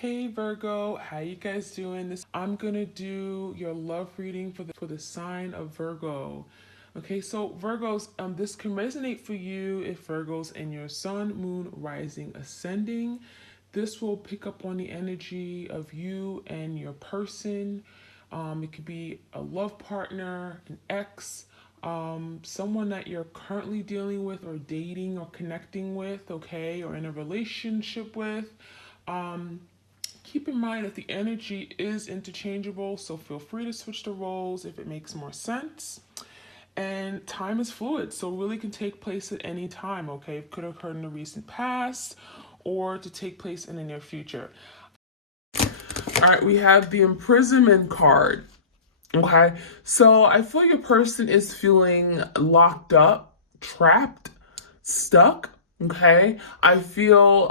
Hey Virgo, how you guys doing? I'm gonna do your love reading for the sign of Virgo. Okay, so Virgos, this can resonate for you if Virgos in your sun, moon, rising, ascending. This will pick up on the energy of you and your person. It could be a love partner, an ex, someone that you're currently dealing with or dating or connecting with, okay, or in a relationship with. Um, Keep in mind that the energy is interchangeable, so feel free to switch the roles if it makes more sense. And time is fluid, so really can take place at any time, okay? It could occur in the recent past or to take place in the near future. All right, we have the imprisonment card. Okay, so I feel your person is feeling locked up, trapped, stuck. Okay, I feel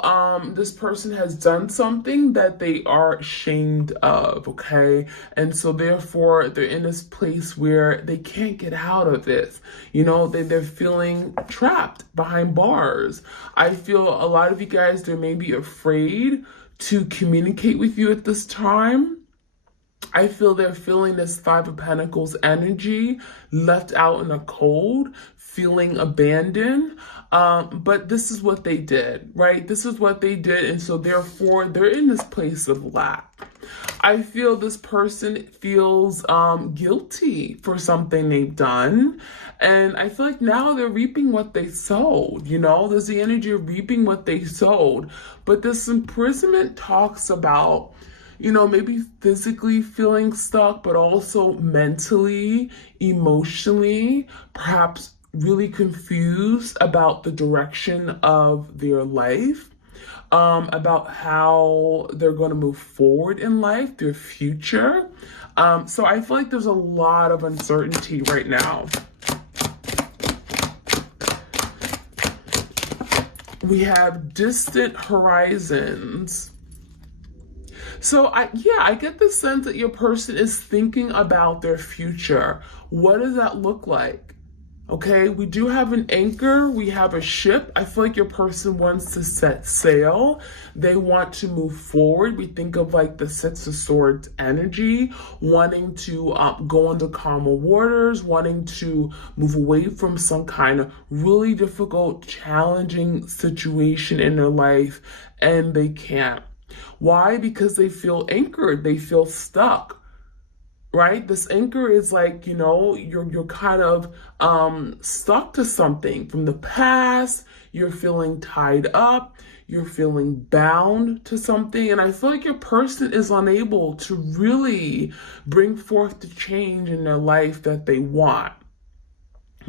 this person has done something that they are ashamed of. Okay, and so therefore they're in this place where they can't get out of this. They're feeling trapped behind bars. I feel a lot of you guys, they may be afraid to communicate with you at this time. I feel they're feeling this Five of Pentacles energy, left out in the cold, feeling abandoned. But this is what they did, right? This is what they did. And so therefore, they're in this place of lack. I feel this person feels guilty for something they've done. And I feel like now they're reaping what they sowed. There's the energy of reaping what they sowed. But this imprisonment talks about maybe physically feeling stuck, but also mentally, emotionally, perhaps really confused about the direction of their life, about how they're going to move forward in life, their future. So I feel like there's a lot of uncertainty right now. We have distant horizons. So I get the sense that your person is thinking about their future. What does that look like? Okay, we do have an anchor, we have a ship. I feel like your person wants to set sail. They want to move forward. We think of like the Six of Swords energy, wanting to go into calmer waters, wanting to move away from some kind of really difficult, challenging situation in their life, and they can't. Why? Because they feel anchored, they feel stuck, right? This anchor is like, you're kind of stuck to something from the past. You're feeling tied up, you're feeling bound to something. And I feel like your person is unable to really bring forth the change in their life that they want.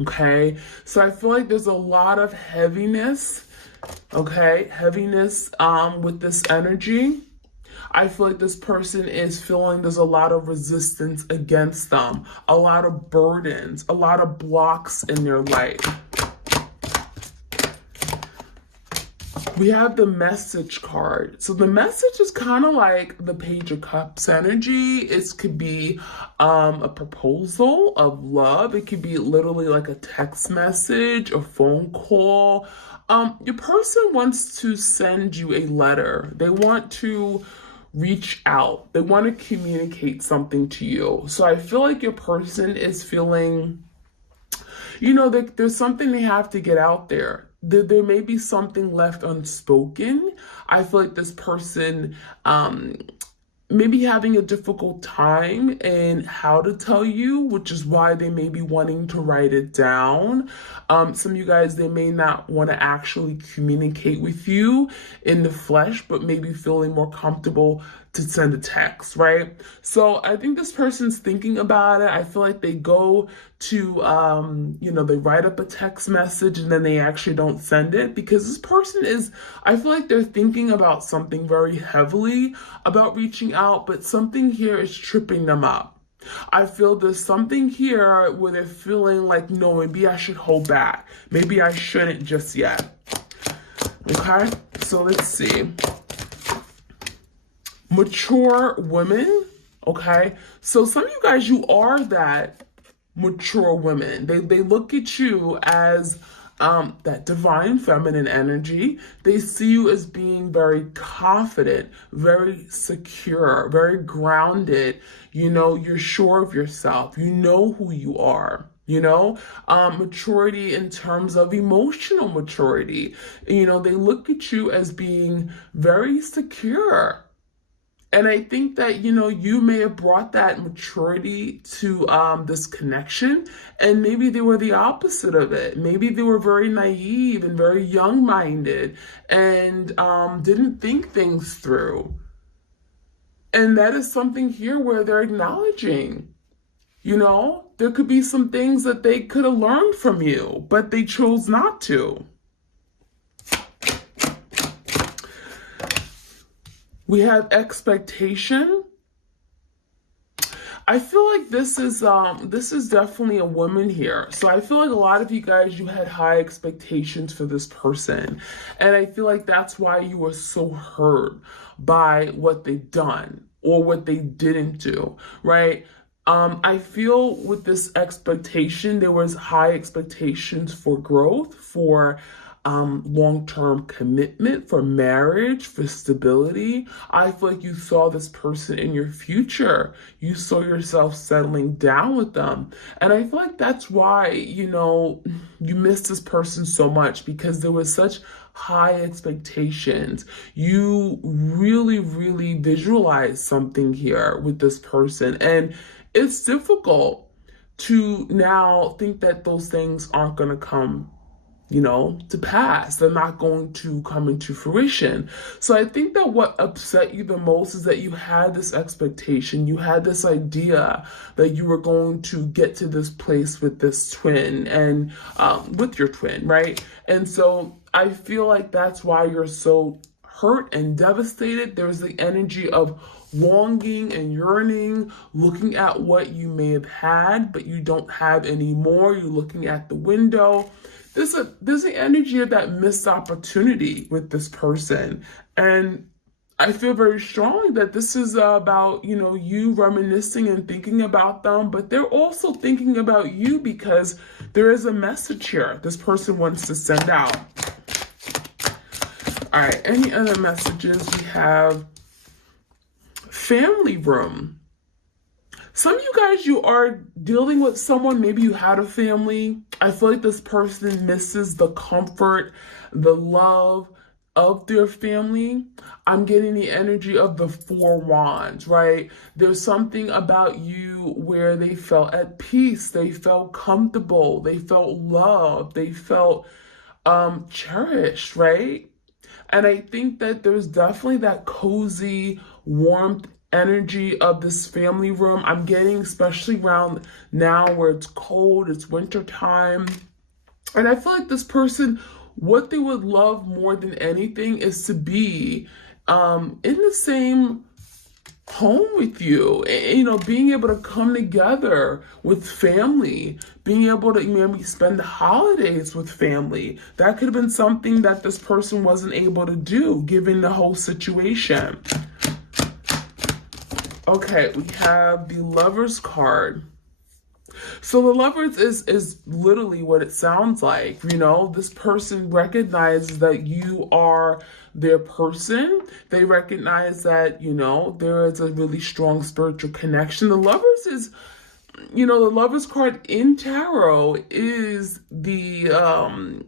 Okay, so I feel like there's a lot of heaviness. Okay, heaviness with this energy. I feel like this person is feeling there's a lot of resistance against them, a lot of burdens, a lot of blocks in their life. We have the message card. So the message is kind of like the Page of Cups energy. It could be a proposal of love. It could be literally like a text message, a phone call. Your person wants to send you a letter. They want to reach out. They want to communicate something to you. So I feel like your person is feeling, there's something they have to get out there. There may be something left unspoken. I feel like this person maybe having a difficult time in how to tell you, which is why they may be wanting to write it down. Some of you guys, they may not want to actually communicate with you in the flesh, but maybe feeling more comfortable to send a text, right? So I think this person's thinking about it. I feel like they go to, they write up a text message and then they actually don't send it because this person is, I feel like they're thinking about something very heavily about reaching out, but something here is tripping them up. I feel there's something here where they're feeling like, no, maybe I should hold back. Maybe I shouldn't just yet. Okay, so let's see. Mature women, okay? So some of you guys, you are that mature women. They look at you as that divine feminine energy. They see you as being very confident, very secure, very grounded. You're sure of yourself. You know who you are. Maturity in terms of emotional maturity. They look at you as being very secure. And I think that, you may have brought that maturity to this connection, and maybe they were the opposite of it. Maybe they were very naive and very young-minded and didn't think things through. And that is something here where they're acknowledging, there could be some things that they could have learned from you, but they chose not to. We have expectation. I feel like this is definitely a woman here. So I feel like a lot of you guys, you had high expectations for this person. And I feel like that's why you were so hurt by what they've done or what they didn't do, right? I feel with this expectation, there was high expectations for growth, for long-term commitment, for marriage, for stability. I feel like you saw this person in your future. You saw yourself settling down with them. And I feel like that's why, you missed this person so much, because there was such high expectations. You really, really visualized something here with this person. And it's difficult to now think that those things aren't going to come to pass. They're not going to come into fruition. So I think that what upset you the most is that you had this expectation, you had this idea that you were going to get to this place with this twin and with your twin, right? And so I feel like that's why you're so hurt and devastated. There's the energy of longing and yearning, looking at what you may have had, but you don't have anymore. You're looking at the window. There's the energy of that missed opportunity with this person. And I feel very strongly that this is about, you reminiscing and thinking about them, but they're also thinking about you because there is a message here this person wants to send out. All right, any other messages? We have family room. Some of you guys, you are dealing with someone, maybe you had a family. I feel like this person misses the comfort, the love of their family. I'm getting the energy of the Four Wands, right? There's something about you where they felt at peace, they felt comfortable, they felt loved, they felt cherished, right? And I think that there's definitely that cozy warmth energy of this family room. I'm getting, especially around now where it's cold, it's winter time. And I feel like this person, what they would love more than anything is to be in the same home with you, being able to come together with family, being able to maybe spend the holidays with family. That could have been something that this person wasn't able to do given the whole situation. Okay, we have the Lovers card. So the Lovers is literally what it sounds like. This person recognizes that you are their person. They recognize that, there is a really strong spiritual connection. The Lovers is, the Lovers card in tarot is the,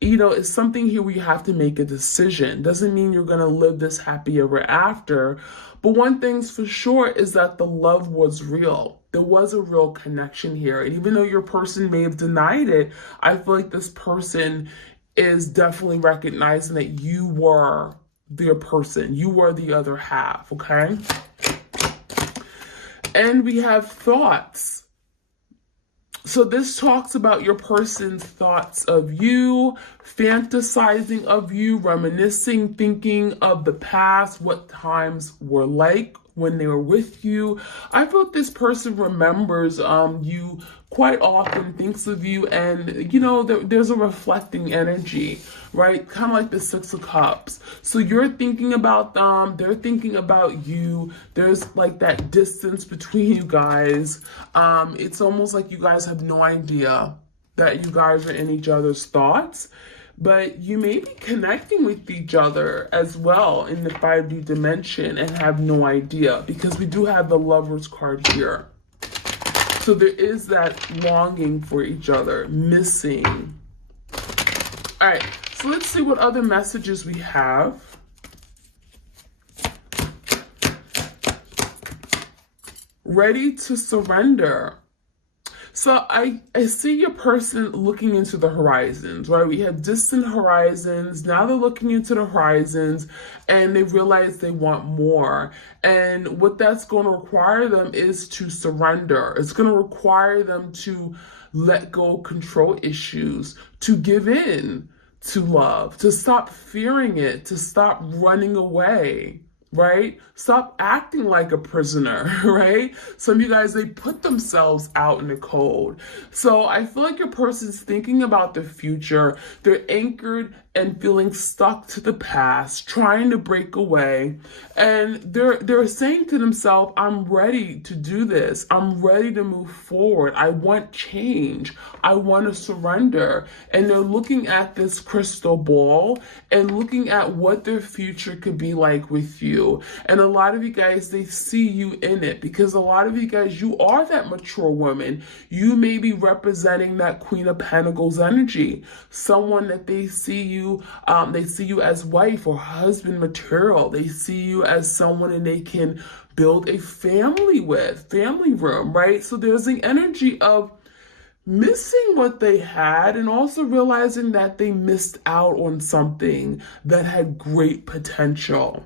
it's something here where you have to make a decision. Doesn't mean you're going to live this happy ever after. But one thing's for sure is that the love was real. There was a real connection here. And even though your person may have denied it, I feel like this person is definitely recognizing that you were their person. You were the other half, okay? And we have thoughts. So this talks about your person's thoughts of you, fantasizing of you, reminiscing, thinking of the past, what times were like when they were with you. I feel like this person remembers you quite often, thinks of you, and there's a reflecting energy, right? Kind of like the Six of Cups. So you're thinking about them, they're thinking about you. There's like that distance between you guys. It's almost like you guys have no idea that you guys are in each other's thoughts, but you may be connecting with each other as well in the 5D dimension and have no idea, because we do have the Lovers card here. So there is that longing for each other, missing. All right, so let's see what other messages we have. Ready to surrender. So I see your person looking into the horizons, right? We have distant horizons. Now they're looking into the horizons and they realize they want more. And what that's going to require them is to surrender. It's going to require them to let go of control issues, to give in to love, to stop fearing it, to stop running away. Right? Stop acting like a prisoner, right? Some of you guys, they put themselves out in the cold. So I feel like your person's thinking about the future. They're anchored and feeling stuck to the past, trying to break away. And they're saying to themselves, I'm ready to do this. I'm ready to move forward. I want change. I want to surrender. And they're looking at this crystal ball and looking at what their future could be like with you. And a lot of you guys, they see you in it, because a lot of you guys, you are that mature woman. You may be representing that Queen of Pentacles energy, someone that they see you as wife or husband material. They see you as someone and they can build a family with, family room, right? So there's the energy of missing what they had and also realizing that they missed out on something that had great potential.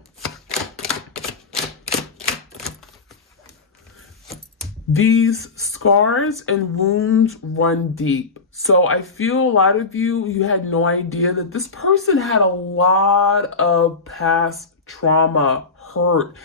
These scars and wounds run deep. So I feel a lot of you had no idea that this person had a lot of past trauma, hurt,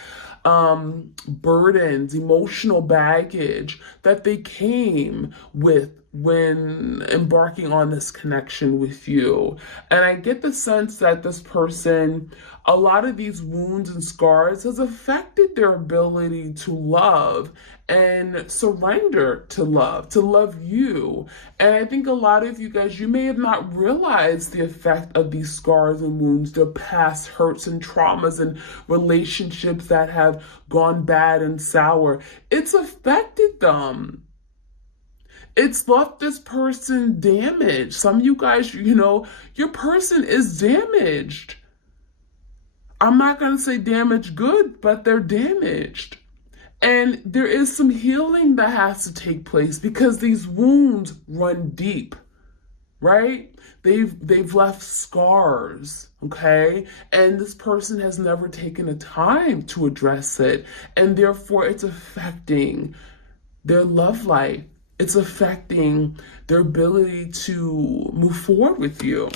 burdens, emotional baggage that they came with when embarking on this connection with you. And I get the sense that this person, a lot of these wounds and scars has affected their ability to love and surrender to love you. And I think a lot of you guys, you may have not realized the effect of these scars and wounds, their past hurts and traumas and relationships that have gone bad and sour. It's affected them. It's left this person damaged. Some of you guys, your person is damaged. I'm not going to say damaged good, but they're damaged. And there is some healing that has to take place because these wounds run deep, right? They've left scars, okay? And this person has never taken the time to address it. And therefore, it's affecting their love life. It's affecting their ability to move forward with you.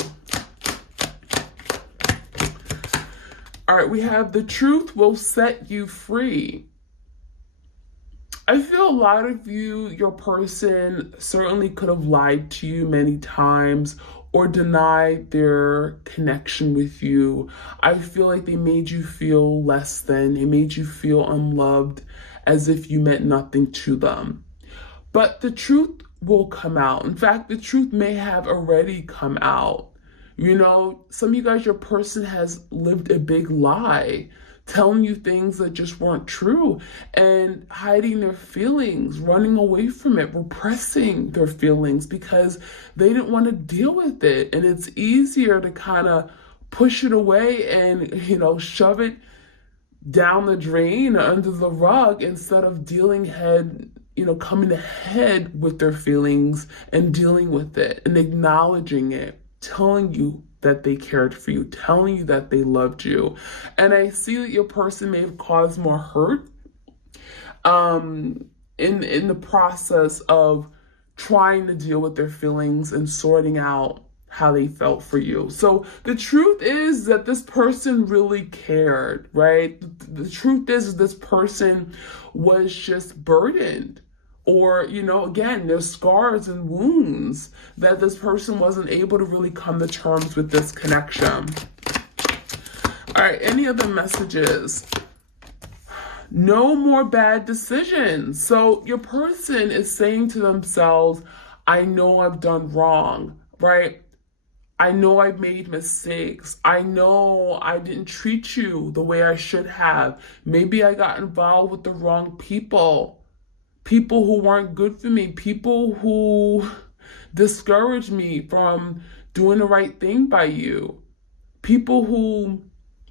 All right, we have the truth will set you free. I feel a lot of you, your person certainly could have lied to you many times or denied their connection with you. I feel like they made you feel less than. They made you feel unloved, as if you meant nothing to them. But the truth will come out. In fact, the truth may have already come out. Some of you guys, your person has lived a big lie, telling you things that just weren't true and hiding their feelings, running away from it, repressing their feelings because they didn't want to deal with it. And it's easier to kind of push it away and, shove it down the drain or under the rug instead of coming ahead with their feelings and dealing with it and acknowledging it, telling you that they cared for you, telling you that they loved you. And I see that your person may have caused more hurt in the process of trying to deal with their feelings and sorting out how they felt for you. So the truth is that this person really cared, right? The truth is this person was just burdened. Or, again, there's scars and wounds that this person wasn't able to really come to terms with this connection. All right, any other messages? No more bad decisions. So your person is saying to themselves, I know I've done wrong, right? I know I've made mistakes. I know I didn't treat you the way I should have. Maybe I got involved with the wrong people who weren't good for me, people who discouraged me from doing the right thing by you, people who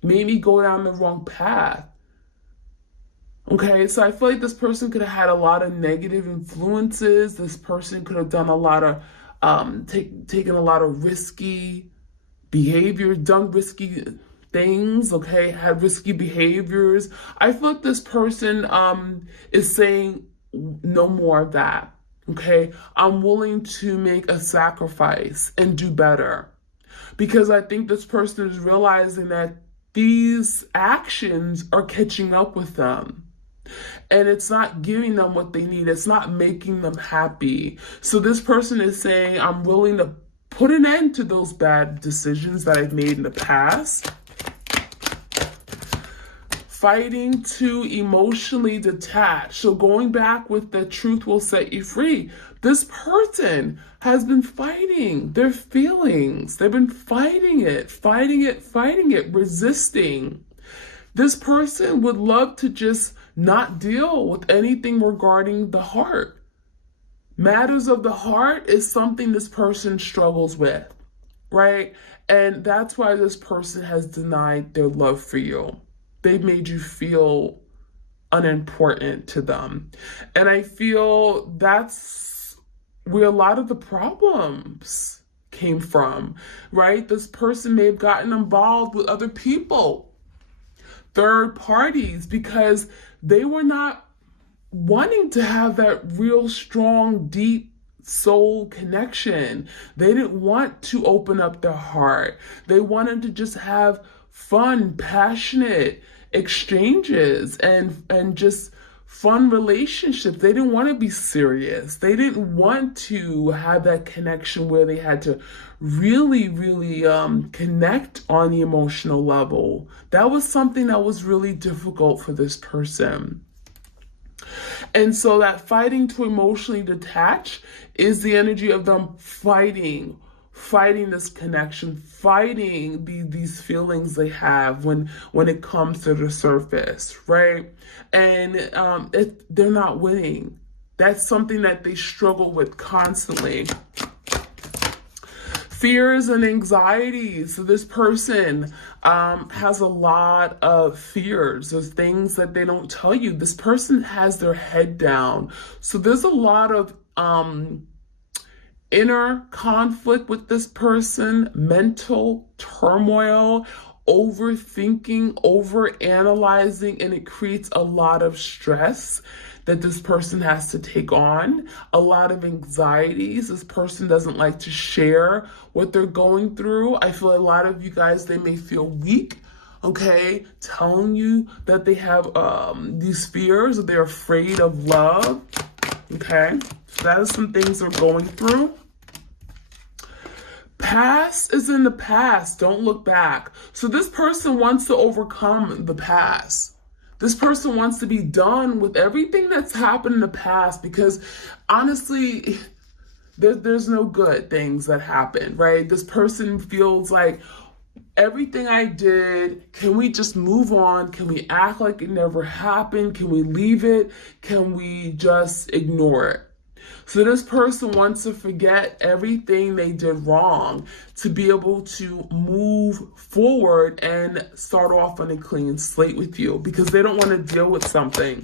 made me go down the wrong path. Okay, so I feel like this person could have had a lot of negative influences. This person could have done a lot of, taken a lot of risky behavior, done risky things, okay, had risky behaviors. I feel like this person is saying no more of that. Okay, I'm willing to make a sacrifice and do better, because I think this person is realizing that these actions are catching up with them. And it's not giving them what they need. It's not making them happy. So this person is saying, I'm willing to put an end to those bad decisions that I've made in the past. Fighting to emotionally detach. So going back with the truth will set you free. This person has been fighting their feelings. They've been fighting it, resisting. This person would love to just not deal with anything regarding the heart. Matters of the heart is something this person struggles with, right? And that's why this person has denied their love for you. They've made you feel unimportant to them. And I feel that's where a lot of the problems came from, right? This person may have gotten involved with other people, third parties, because they were not wanting to have that real strong, deep soul connection. They didn't want to open up their heart. They wanted to just have fun, passionate exchanges and just fun relationships. They didn't want to be serious. They didn't want to have that connection where they had to really connect on the emotional level. That was something that was really difficult for this person. And so that fighting to emotionally detach is the energy of them fighting this connection, fighting these feelings they have when it comes to the surface, right? And they're not winning. That's something that they struggle with constantly. Fears and anxieties. So this person has a lot of fears. There's things that they don't tell you. This person has their head down. So there's a lot of inner conflict with this person, mental turmoil, overthinking, overanalyzing, and it creates a lot of stress that this person has to take on, a lot of anxieties. This person doesn't like to share what they're going through. I feel a lot of you guys, they may feel weak, okay, telling you that they have these fears, or they're afraid of love, okay? So that is some things they're going through. Past is in the past. Don't look back. So this person wants to overcome the past. This person wants to be done with everything that's happened in the past, because honestly, there's no good things that happen, right? This person feels like everything I did, can we just move on? Can we act like it never happened? Can we leave it? Can we just ignore it? So this person wants to forget everything they did wrong to be able to move forward and start off on a clean slate with you, because they don't want to deal with something.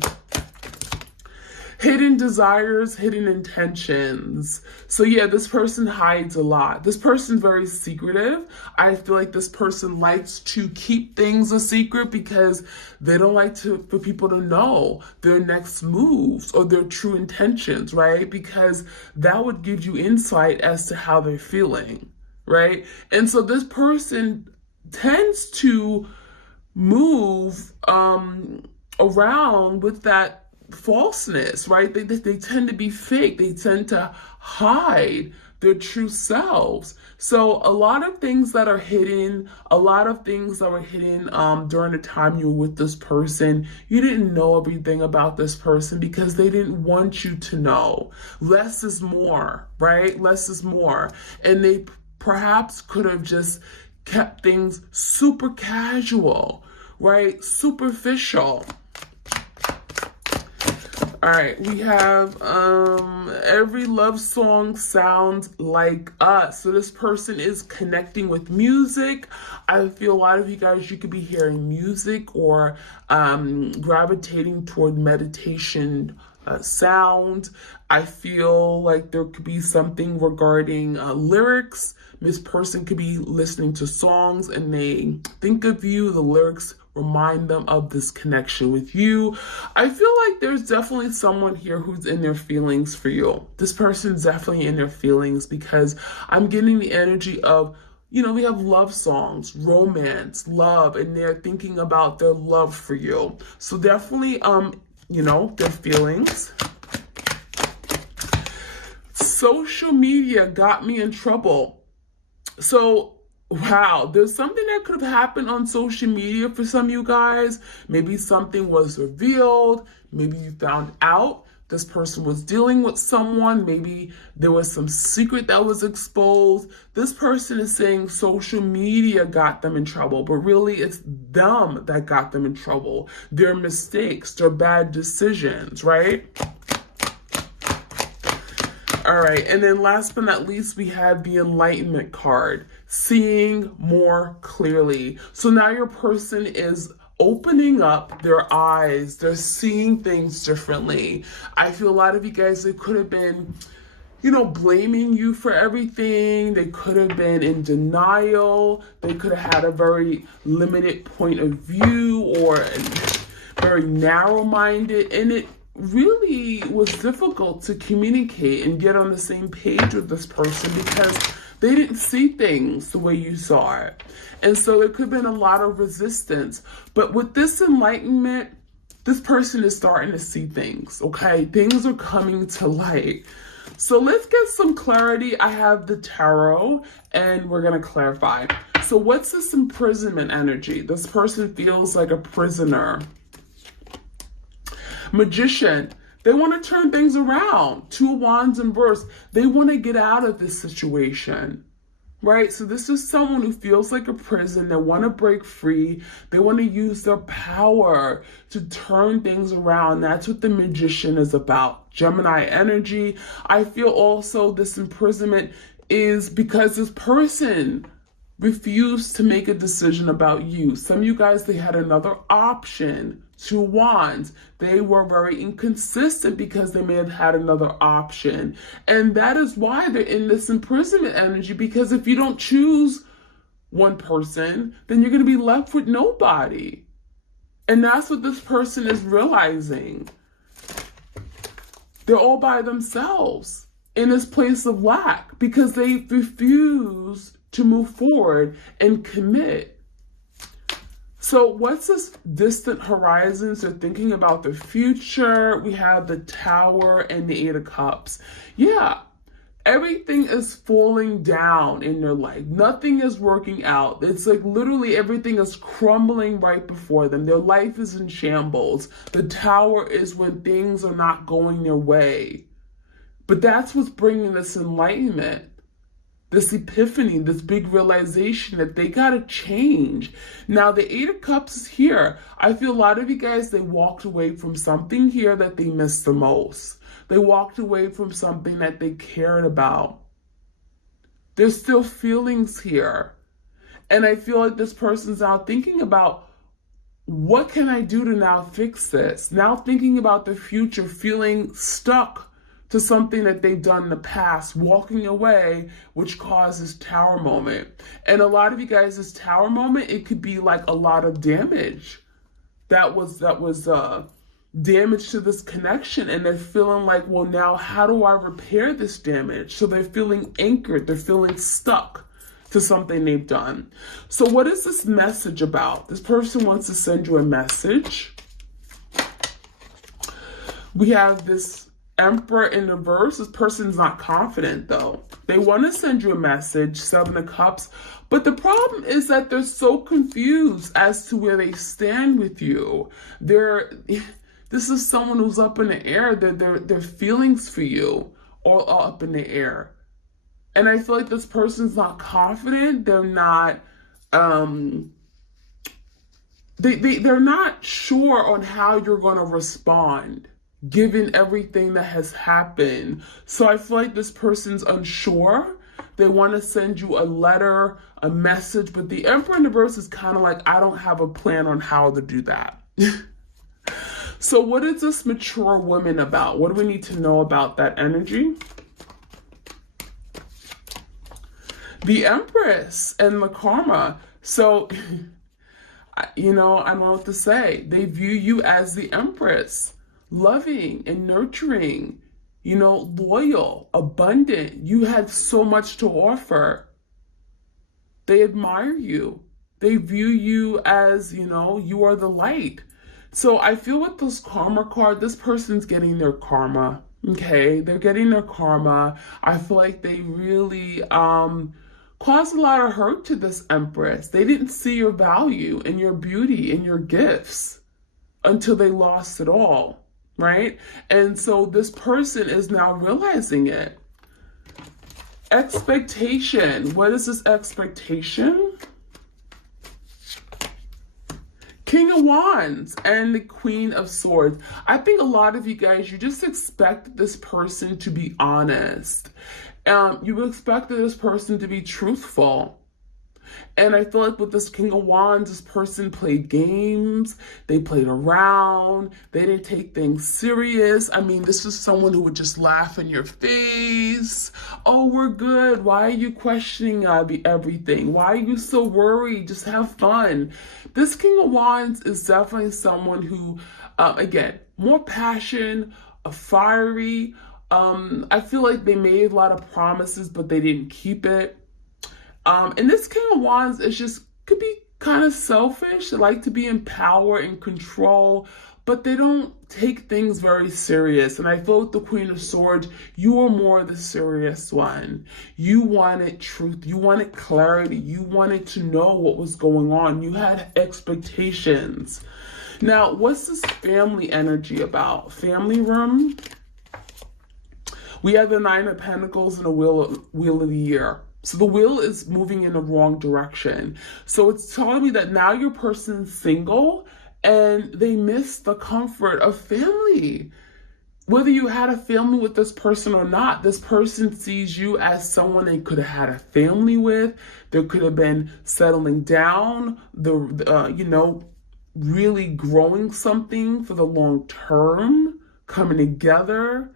Hidden desires, hidden intentions. So yeah, this person hides a lot. This person's very secretive. I feel like this person likes to keep things a secret because they don't like for people to know their next moves or their true intentions, right? Because that would give you insight as to how they're feeling, right? And so this person tends to move around with that falseness, right? They tend to be fake. They tend to hide their true selves. So a lot of things that are hidden, during the time you were with this person, you didn't know everything about this person because they didn't want you to know. Less is more, right? Less is more. And they perhaps could have just kept things super casual, right? Superficial. All right, we have every love song sounds like us. So this person is connecting with music. I feel a lot of you guys, you could be hearing music or gravitating toward meditation sound. I feel like there could be something regarding lyrics. This person could be listening to songs and they think of you, the lyrics remind them of this connection with you. I feel like there's definitely someone here who's in their feelings for you. This person's definitely in their feelings because I'm getting the energy of, we have love songs, romance, love, and they're thinking about their love for you. So definitely, their feelings. Social media got me in trouble. So, wow, there's something that could have happened on social media for some of you guys. Maybe something was revealed. Maybe you found out this person was dealing with someone. Maybe there was some secret that was exposed. This person is saying social media got them in trouble, but really it's them that got them in trouble. Their mistakes, their bad decisions, right? All right, and then last but not least, we have the Enlightenment card, seeing more clearly. So now your person is opening up their eyes. They're seeing things differently. I feel a lot of you guys, they could have been, blaming you for everything. They could have been in denial. They could have had a very limited point of view or very narrow-minded, and it really was difficult to communicate and get on the same page with this person because they didn't see things the way you saw it. And so there could have been a lot of resistance. But with this enlightenment, this person is starting to see things, okay? Things are coming to light. So let's get some clarity. I have the tarot and we're going to clarify. So what's this imprisonment energy? This person feels like a prisoner. Magician, they want to turn things around. 2 of Wands in reverse. They want to get out of this situation, right? So this is someone who feels like a prison. They want to break free. They want to use their power to turn things around. That's what the Magician is about. Gemini energy. I feel also this imprisonment is because this person refused to make a decision about you. Some of you guys, they had another option. 2 Wands. They were very inconsistent because they may have had another option. And that is why they're in this imprisonment energy, because if you don't choose one person, then you're going to be left with nobody. And that's what this person is realizing. They're all by themselves in this place of lack because they refuse to move forward and commit. So what's this distant horizons? They're thinking about the future. We have the Tower and the 8 of Cups. Yeah, everything is falling down in their life. Nothing is working out. It's like literally everything is crumbling right before them. Their life is in shambles. The Tower is when things are not going their way. But that's what's bringing this enlightenment. This epiphany, this big realization that they got to change. Now, the 8 of Cups is here. I feel a lot of you guys, they walked away from something here that they missed the most. They walked away from something that they cared about. There's still feelings here. And I feel like this person's now thinking about, what can I do to now fix this? Now thinking about the future, feeling stuck to something that they've done in the past, walking away, which causes Tower moment. And a lot of you guys, this Tower moment, it could be like a lot of damage that was damage to this connection. And they're feeling like, well, now how do I repair this damage? So they're feeling anchored, they're feeling stuck to something they've done. So what is this message about? This person wants to send you a message. We have this Emperor in reverse. This person's not confident though. They want to send you a message, Seven of Cups, but the problem is that they're so confused as to where they stand with you. This is someone who's up in the air. Their feelings for you are all up in the air. And I feel like this person's not confident. They're not, they're not sure on how you're going to respond given everything that has happened. So I feel like this person's unsure. They want to send you a letter, a message, but the Emperor in reverse is kind of like, I don't have a plan on how to do that. So what is this mature woman about? What do we need to know about that energy? The Empress and the karma. So, you know, I don't know what to say. They view you as the Empress, loving and nurturing, you know, loyal, abundant. You have so much to offer. They admire you. They view you as, you know, you are the light. So I feel with this karma card, this person's getting their karma. Okay, they're getting their karma. I feel like they really caused a lot of hurt to this Empress. They didn't see your value and your beauty and your gifts until they lost it all, right? And so this person is now realizing it. Expectation. What is this expectation? King of Wands and the Queen of Swords. I think a lot of you guys, you just expect this person to be honest. You expected this person to be truthful. And I feel like with this King of Wands, this person played games. They played around. They didn't take things serious. I mean, this is someone who would just laugh in your face. Oh, we're good. Why are you questioning everything? Why are you so worried? Just have fun. This King of Wands is definitely someone who, again, more passion, fiery. I feel like they made a lot of promises, but they didn't keep it. And this King of Wands is just, could be kind of selfish. They like to be in power and control, but they don't take things very serious. And I feel with the Queen of Swords, you are more the serious one. You wanted truth. You wanted clarity. You wanted to know what was going on. You had expectations. Now, what's this family energy about? Family room. We have the Nine of Pentacles and a Wheel of the Year. So the wheel is moving in the wrong direction. So it's telling me that now your person's single and they miss the comfort of family. Whether you had a family with this person or not, this person sees you as someone they could have had a family with. There could have been settling down, you know, really growing something for the long term, coming together,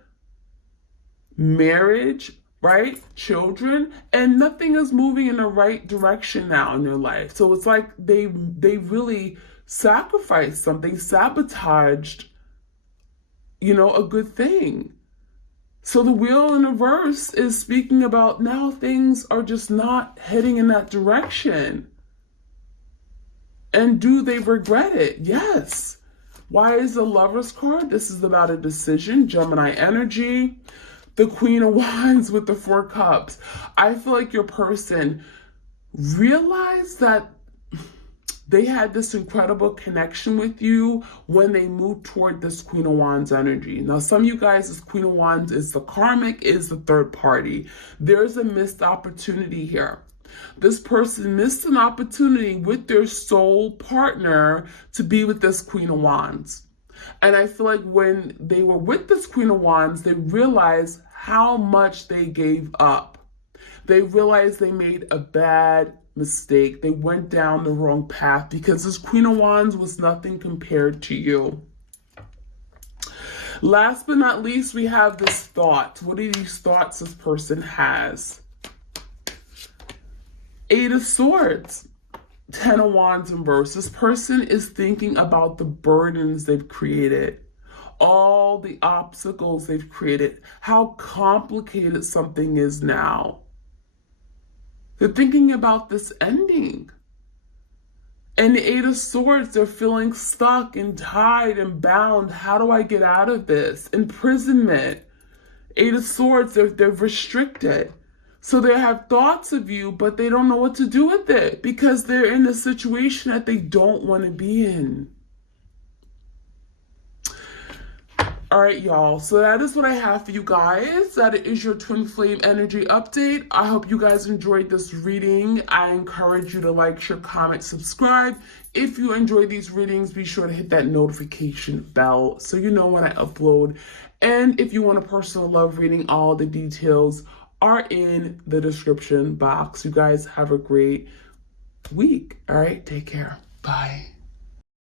marriage, right? Children, and nothing is moving in the right direction now in their life. So it's like they really sacrificed something, sabotaged, you know, a good thing. So the wheel in reverse is speaking about now things are just not heading in that direction. And do they regret it? Yes. Why is the Lover's card? This is about a decision, Gemini energy. The Queen of Wands with the Four Cups. I feel like your person realized that they had this incredible connection with you when they moved toward this Queen of Wands energy. Now, some of you guys, this Queen of Wands is the karmic, is the third party. There's a missed opportunity here. This person missed an opportunity with their soul partner to be with this Queen of Wands. And I feel like when they were with this Queen of Wands, they realized how much they gave up. They realized they made a bad mistake. They went down the wrong path because this Queen of Wands was nothing compared to you. Last but not least, we have this thought. What are these thoughts this person has? Eight of Swords. Ten of Wands in reverse. This person is thinking about the burdens they've created, all the obstacles they've created, how complicated something is now. They're thinking about this ending. And the Eight of Swords, they're feeling stuck and tied and bound. How do I get out of this? Imprisonment. Eight of Swords, they're restricted. So they have thoughts of you, but they don't know what to do with it because they're in a situation that they don't want to be in. All right, y'all. So that is what I have for you guys. That is your twin flame energy update. I hope you guys enjoyed this reading. I encourage you to like, share, comment, subscribe. If you enjoy these readings, be sure to hit that notification bell so you know when I upload. And if you want a personal love reading, all the details are in the description box. You guys have a great week. All right, take care. Bye.